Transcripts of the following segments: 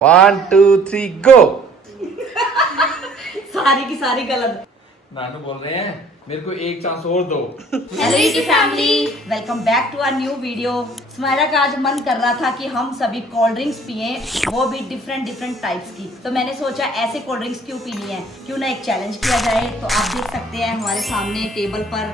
1 2 3 गो। सारी की सारी गलत। नानू बोल रहे हैं मेरे को एक चांस और दो। हेलो की family, welcome back to our new video. Smaira का आज मन कर रहा था कि हम सभी कोल्ड ड्रिंक्स पिए, वो भी डिफरेंट टाइप्स की। तो मैंने सोचा ऐसे कोल्ड ड्रिंक्स क्यों पीनी है, क्यों ना एक चैलेंज किया जाए। तो आप देख सकते हैं हमारे सामने टेबल पर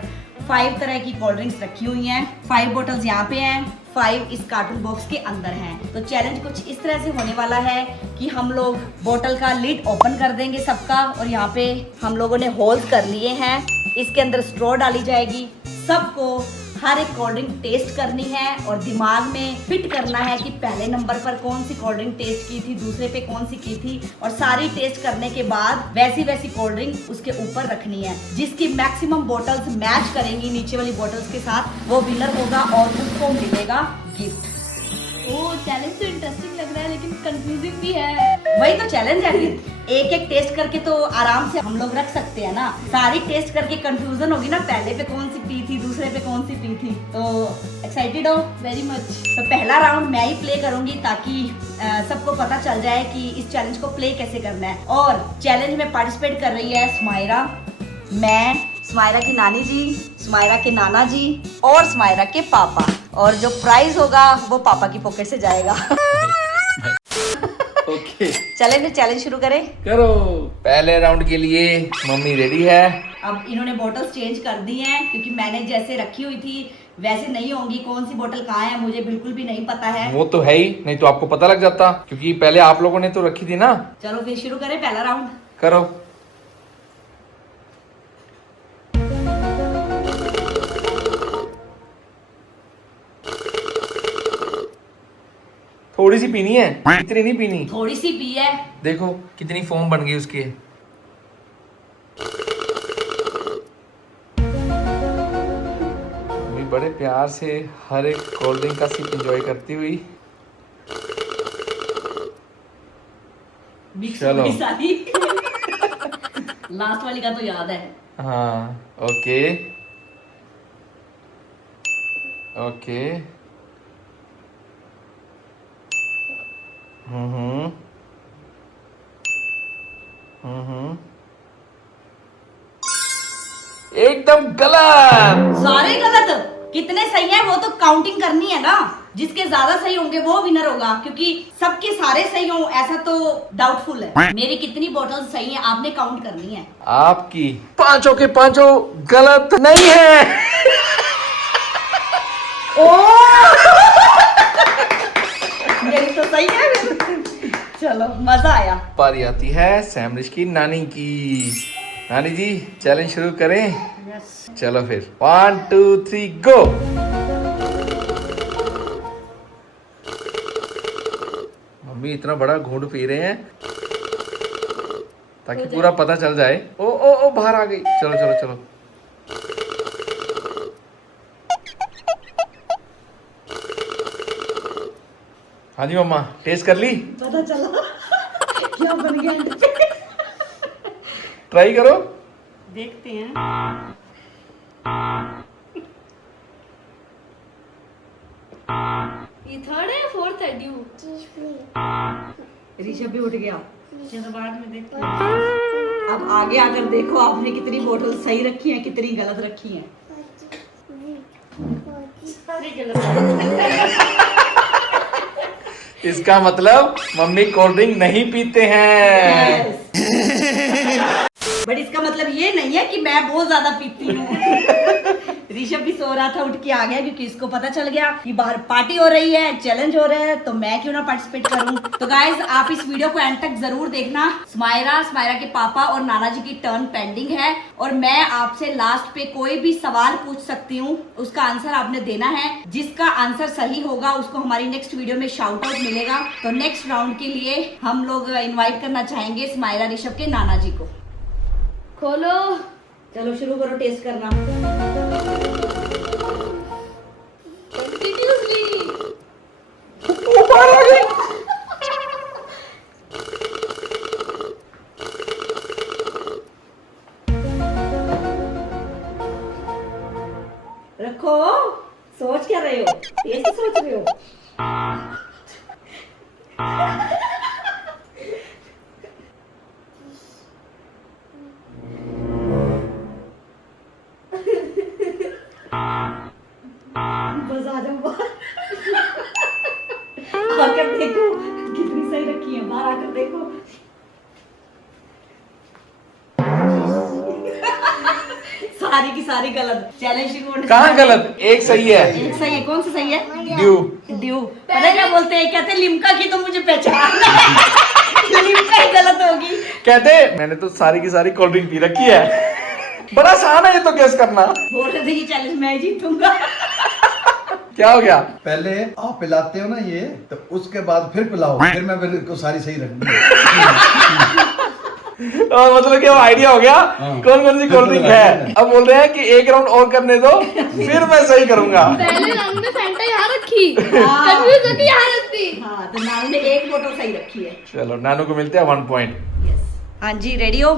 5 तरह की कोल्ड ड्रिंक्स रखी हुई हैं। 5 बोतल्स यहाँ पे हैं, 5 इस कार्टून बॉक्स के अंदर हैं। तो चैलेंज कुछ इस तरह से होने वाला है कि हम लोग बोतल का लिड ओपन कर देंगे सबका, और यहाँ पे हम लोगों ने होल्स कर लिए हैं। इसके अंदर स्ट्रॉ डाली जाएगी। सबको हर एक कोल्ड ड्रिंक टेस्ट करनी है और दिमाग में फिट करना है कि पहले नंबर पर कौन सी कोल्ड ड्रिंक टेस्ट की थी, दूसरे पे कौन सी की थी, और सारी टेस्ट करने के बाद वैसी वैसी कोल्ड ड्रिंक उसके ऊपर रखनी है। जिसकी मैक्सिमम बोतल्स मैच करेंगी नीचे वाली बोतल्स के साथ, वो विनर होगा और उसको मिलेगा गिफ्ट। ओह, चैलेंज तो इंटरेस्टिंग लग रहा है लेकिन कंफ्यूजिंग भी है। वही तो चैलेंज है। एक एक टेस्ट करके तो आराम से हम लोग रख सकते हैं ना। सारी टेस्ट करके कंफ्यूजन होगी ना, पहले पे कौन सी पी थी, दूसरे पे कौन सी पी थी। तो एक्साइटेड हो? Very much. तो पहला राउंड मैं ही प्ले करूंगी ताकि सबको पता चल जाए कि इस चैलेंज को प्ले कैसे करना है। और चैलेंज में पार्टिसिपेट कर रही है स्माइरा, मैं, स्माइरा की नानी जी, स्माइरा के नाना जी और स्माइरा के पापा। और जो प्राइज होगा वो पापा की पॉकेट से जाएगा। ओके चलें फिर चैलेंज शुरू करें। करो। पहले राउंड के लिए मम्मी रेडी है। अब इन्होंने बोतल्स चेंज कर दी हैं क्योंकि मैंने जैसे रखी हुई थी वैसे नहीं होंगी। कौन सी बोतल कहाँ है मुझे बिल्कुल भी नहीं पता है। वो तो है ही, नहीं तो आपको पता लग जाता क्योंकि पहले आप लोगों ने तो रखी थी ना। चलो फिर शुरू करें पहला राउंड। करो। थोड़ी सी पीनी है, इतनी नहीं पीनी। थोड़ी सी पी है। देखो कितनी फोम बन गई उसकी। मम्मी बड़े प्यार से हर एक कोल्ड ड्रिंक का सिप एंजॉय करती हुई। मिक्स चलो। हो गई सारी। लास्ट वाली का तो याद है। हाँ ओके ओके। हम्म एकदम गलत। सारे गलत। कितने सही है वो तो काउंटिंग करनी है ना। जिसके ज्यादा सही होंगे वो विनर होगा, क्योंकि सबके सारे सही हों ऐसा तो डाउटफुल है। मेरी कितनी बोतल सही है आपने काउंट करनी है। आपकी पांचों के पांचों गलत नहीं है। ओ मेरी तो सही है। चलो मजा आया। पारी आती है सैमरिश की नानी की। नानी जी चैलेंज शुरू करें। चलो फिर 1 2 3 गो। मम्मी इतना बड़ा घूंट पी रहे हैं ताकि पूरा पता चल जाए। ओ ओ ओ बाहर आ गई। चलो चलो चलो। हाँ जी मम्मा, टेस्ट कर ली? पता चला क्या बन गया। ट्राई करो। देखते हैं। ये थर्ड है, फोर्थ है ड्यू। ऋषभ भी उठ गया। चलो बाद में देखते हैं। अब आगे आकर देखो आपने कितनी बोतल सही रखी है, कितनी गलत रखी है। इसका मतलब मम्मी कोल्ड ड्रिंक नहीं पीते हैं। बट इसका मतलब ये नहीं है कि मैं बहुत ज्यादा पीती हूँ। ऋषभ भी सो रहा था, उठ के आ गया क्योंकि इसको पता चल गया कि बाहर पार्टी हो रही है, चैलेंज हो रहा है, तो मैं क्यों ना पार्टिसिपेट करूं। तो गाइज आप इस वीडियो को एंड तक जरूर देखना। स्माइरा के पापा और नाना जी की टर्न पेंडिंग है, और मैं आपसे लास्ट पे कोई भी सवाल पूछ सकती हूँ, उसका आंसर आपने देना है। जिसका आंसर सही होगा उसको हमारी नेक्स्ट वीडियो में शाउट आउट मिलेगा। तो नेक्स्ट राउंड के लिए हम लोग इन्वाइट करना चाहेंगे स्माइरा ऋषभ के नाना जी को। खोलो। चलो शुरू करो टेस्ट करना। कंटिन्यूअसली। रखो। सोच क्या रहे हो? टेस्ट सोच रहे हो? सारी की सारी गलत। चैलेंज शुरू होने से कहाँ पहले- गलत? एक सही है। एक सही है। कौन सा सही है? ड्यू। ड्यू। पता है क्या बोलते हैं? कहते हैं लिम्का की तो मुझे पहचान है। लिम्का ही गलत होगी। कहते मैंने तो सारी की सारी कोल्ड ड्रिंक पी रखी है। बड़ा आसान है ये तो गेस करना। बोल रहे थे ये चैलेंज मैं ही जीतूंगा। क्या हो गया? पहले आप पिलाते हो ना ये, तो उसके बाद फिर पिलाओ, फिर मैं फिर को सारी सही रखूंगी। और मतलब क्या आइडिया हो गया हाँ। कौन कौन सी कोल्ड ड्रिंक है। अब बोल रहे हैं कि एक राउंड और करने दो फिर मैं सही करूंगा। पहले राउंड में फैंटा यहाँ रखी, हाँ। कंफ्यूज होके यहाँ रखती। हाँ तो नानू ने एक बोतल सही रखी है। चलो नानू को मिलते हैं 1 पॉइंट। हाँ जी रेडी हो?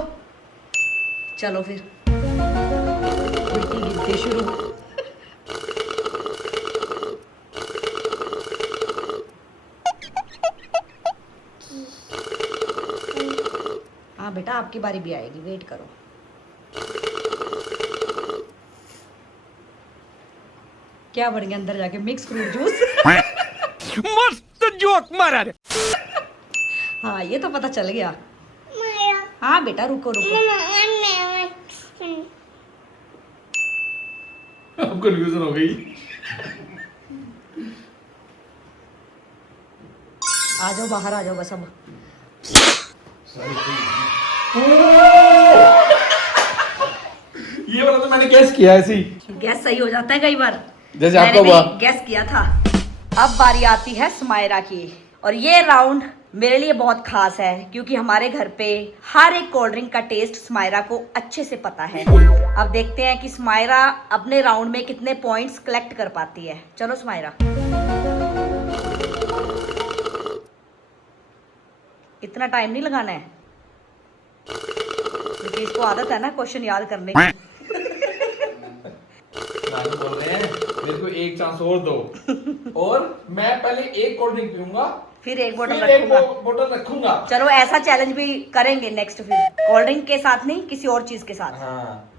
चलो फिर गिनती गिनती शुरू। हाँ बेटा आपकी बारी भी आएगी, वेट करो। क्या बढ़ गया अंदर जाके? Mix fruit juice. मस्त जोक मारा रे। हाँ ये तो पता चल गया। हाँ बेटा रुको रुको। अब कंफ्यूजन हो गई। आ जाओ बाहर आ जाओ बस अब। ये वाला तो मैंने गेस किया ऐसे ही। गैस सही हो जाता है कई बार। जैसे आपका मैंने हुआ। भी गैस किया था। अब बारी आती है स्मायरा की, और ये राउंड मेरे लिए बहुत खास है क्योंकि हमारे घर पे हर एक कोल्ड ड्रिंक का टेस्ट स्मायरा को अच्छे से पता है। अब देखते हैं कि स्मायरा अपने राउंड में कितने पॉइंट्स कलेक्ट कर पाती है। चलो स्मायरा। इतना टाइम नहीं लगाना है क्योंकि इसको आदत है ना क्वेश्चन याद करने की। नानू बोल रहे हैं मेरे को एक चांस और दो और मैं पहले एक कोल्ड ड्रिंक पीऊंगा फिर एक बोतल फिर एक रखूंगा। बोतल रखूंगा। चलो ऐसा चैलेंज भी करेंगे नेक्स्ट, फिर कोल्ड ड्रिंक के साथ नहीं किसी और चीज के साथ। हाँ।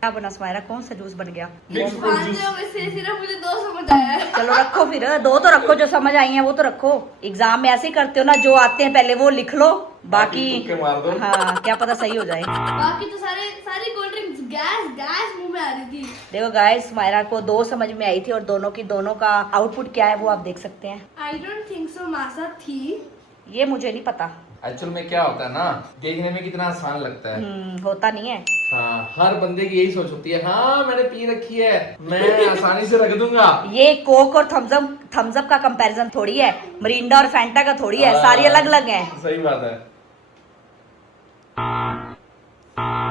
क्या बना स्माइरा? कौन सा जूस बन गया? Mix fruit juice. पांचों में से सिर्फ मुझे 2 समझ आया है। चलो रखो फिर, 2 तो रखो, जो समझ आई हैं वो तो रखो। एग्जाम में ऐसे ही करते हो ना, जो आते हैं पहले वो लिख लो, बाकी तुक्के मार दो। हाँ क्या पता सही हो जाए। बाकी तो सारी कोल्ड ड्रिंक्स गैस मुंह में आ रही थी। देखो गाइस स्माइरा को 2 समझ में आई थी और दोनों का आउटपुट क्या है वो आप देख सकते हैं। आई डोंट थिंक सो मासा थी। ये मुझे नहीं पता। एक्चुअल में क्या होता है ना, देखने में कितना आसान लगता है। होता नहीं है। हाँ, हर बंदे की यही सोच होती है, हाँ मैंने पी रखी है, मैं आसानी से रख दूंगा। ये कोक और थम्स अप का कंपैरिजन थोड़ी है, मरिंडा और फैंटा का थोड़ी है, सारी अलग अलग हैं। सही बात है।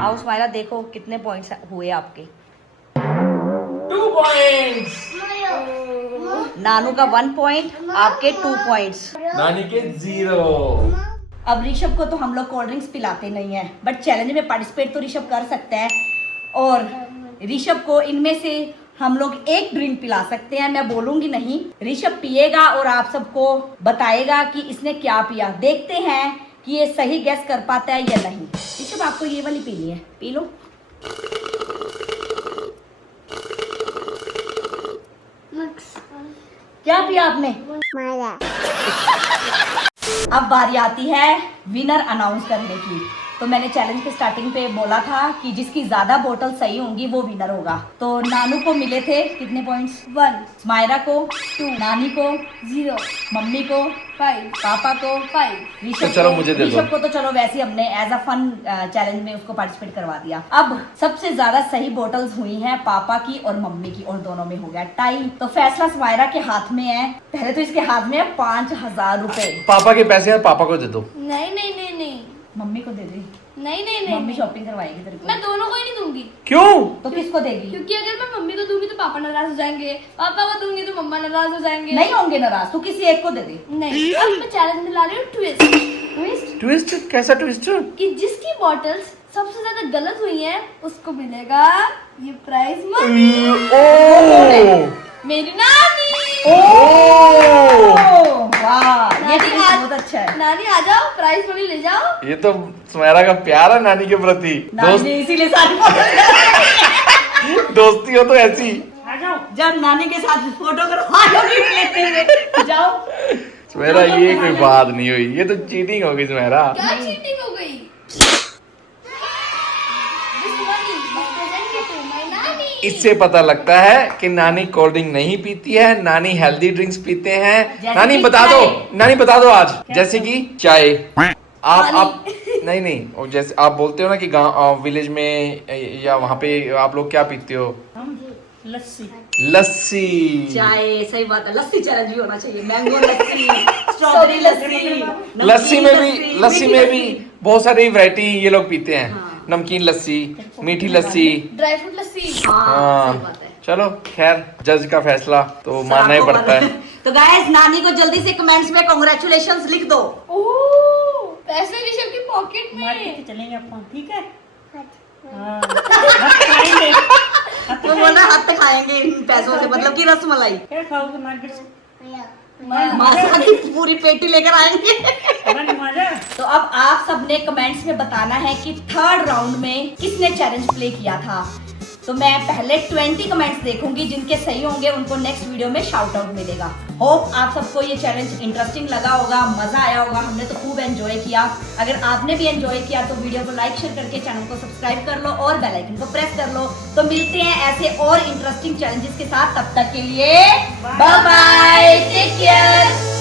आओ स्माइला देखो कितने पॉइंट्स हुए आपके। 2 पॉइंट्स। नानू का 1 पॉइंट, आपके 2 पॉइंट्स। नानी के 0। अब ऋषभ को तो हम लोग कोल्ड ड्रिंक्स पिलाते नहीं है, बट चैलेंज में पार्टिसिपेट तो ऋषभ कर सकता है और ऋषभ को इनमें से हम लोग एक ड्रिंक पिला सकते हैं। मैं बोलूंगी नहीं, ऋषभ पिएगा और आप सबको बताएगा कि इसने क्या पिया। देखते हैं कि ये सही गैस कर पाता है या नहीं। ऋषभ आपको ये वाली पीनी है, पी लो। क्या पिया आपने? अब बारी आती है विनर अनाउंस करने की। तो मैंने चैलेंज के स्टार्टिंग पे बोला था कि जिसकी ज्यादा बोतल सही होंगी वो विनर होगा। तो नानू को मिले थे कितने पॉइंट्स? 1, स्माइरा को 2, नानी को 0, मम्मी को 5, पापा को 5, ऋषभ तो चलो मुझे दे दो। ऋषभ को तो चलो वैसे ही हमने एज अ फन चैलेंज में उसको पार्टिसिपेट करवा दिया। अब सबसे ज्यादा सही बोतल्स हुई हैं पापा की और मम्मी की, और दोनों में हो गया टाई। तो फैसला स्माइरा के हाथ में है। पहले तो इसके हाथ में है 5000 रुपए। पापा के पैसे हैं, पापा को दे दो। नहीं। मम्मी को दे दे। नहीं। मम्मी शॉपिंग करवाएगी तेरे को। मैं दोनों को ही नहीं दूंगी, क्यों? तो किसको देगी? क्योंकि अगर मैं मम्मी को दूंगी तो पापा नाराज हो जाएंगे, पापा को दूंगी तो मम्मा नाराज हो जाएंगे। नहीं होंगे नाराज, तू किसी एक को दे दे। नहीं। अब मैं चैलेंज में ला रही हूँ ट्विस्ट। ट्विस्ट? ट्विस्ट? कैसा ट्विस्ट? कि जिसकी बॉटल्स सबसे ज्यादा गलत हुई हैं उसको मिलेगा ये प्राइज मनी। ओ मेरी नानी। वाह, ये नानी ट्विस्ट बहुत अच्छा है। नानी आ जाओ, प्राइज मनी ले जाओ। ये तो सुमेरा का प्यार है नानी के प्रति। नानी ने इसीलिए सारी दोस्ती हो तो ऐसी। जब नानी के साथ फोटो करवाओगी लेते हुए जाओ। सुमेरा ये कोई बात नहीं हुई, ये तो चीटिंग हो गई सुमेरा। क्या चीटिंग हो गई? इससे पता लगता है कि नानी कोल्ड ड्रिंक नहीं पीती है, नानी हेल्दी ड्रिंक्स पीते हैं। जैसे नानी कि बता दो, चाय। नानी बता दो आज, जैसे कि चाय। आप नहीं, और जैसे आप बोलते हो ना कि गांव विलेज में या वहाँ पे आप लोग क्या पीते हो? लस्सी। लस्सी। चाय, सही बात है, लस्सी चैलेंज भी होना चाहिए। मैंगो लस्सी, स्ट्रॉबेरी लस्सी, लस्सी में भी मीठी बहुत सारी वैरायटी ये लोग पीते हैं। हाँ। नमकीन लस्सी, मीठी लस्सी। ड्राई फ्रूट लस्सी। हाँ, सही बात है। चलो खैर, जज का फैसला तो मानना ही आपको पड़ता है। तो गाइस, नानी को जल्दी से कमेंट्स में कांग्रेचुलेशंस लिख दो। ओह, पैसे ऋषभ की पॉकेट मार्केट में। चलेंगे अपन, ठीक है? हाँ, हाथ खाएंगे। वो बोला हाथ तक खाएंगे इन पैसों से, मतलब कि रसमलाई। क्या खाओगे मार्केट से? मासा की पूरी पेटी लेकर आएंगे। मजा। तो अब आप सबने कमेंट्स में बताना है कि थर्ड राउंड में किसने चैलेंज प्ले किया था। तो मैं पहले 20 कमेंट्स देखूंगी, जिनके सही होंगे उनको नेक्स्ट वीडियो में शाउट आउट मिलेगा। होप आप सबको ये चैलेंज इंटरेस्टिंग लगा होगा, मजा आया होगा। हमने तो खूब एंजॉय किया। अगर आपने भी एंजॉय किया तो वीडियो को लाइक शेयर करके चैनल को सब्सक्राइब कर लो और बेल आइकन को प्रेस कर लो। तो मिलते हैं ऐसे और इंटरेस्टिंग चैलेंजेस के साथ, तब तक के लिए बाय बाय, टेक केयर।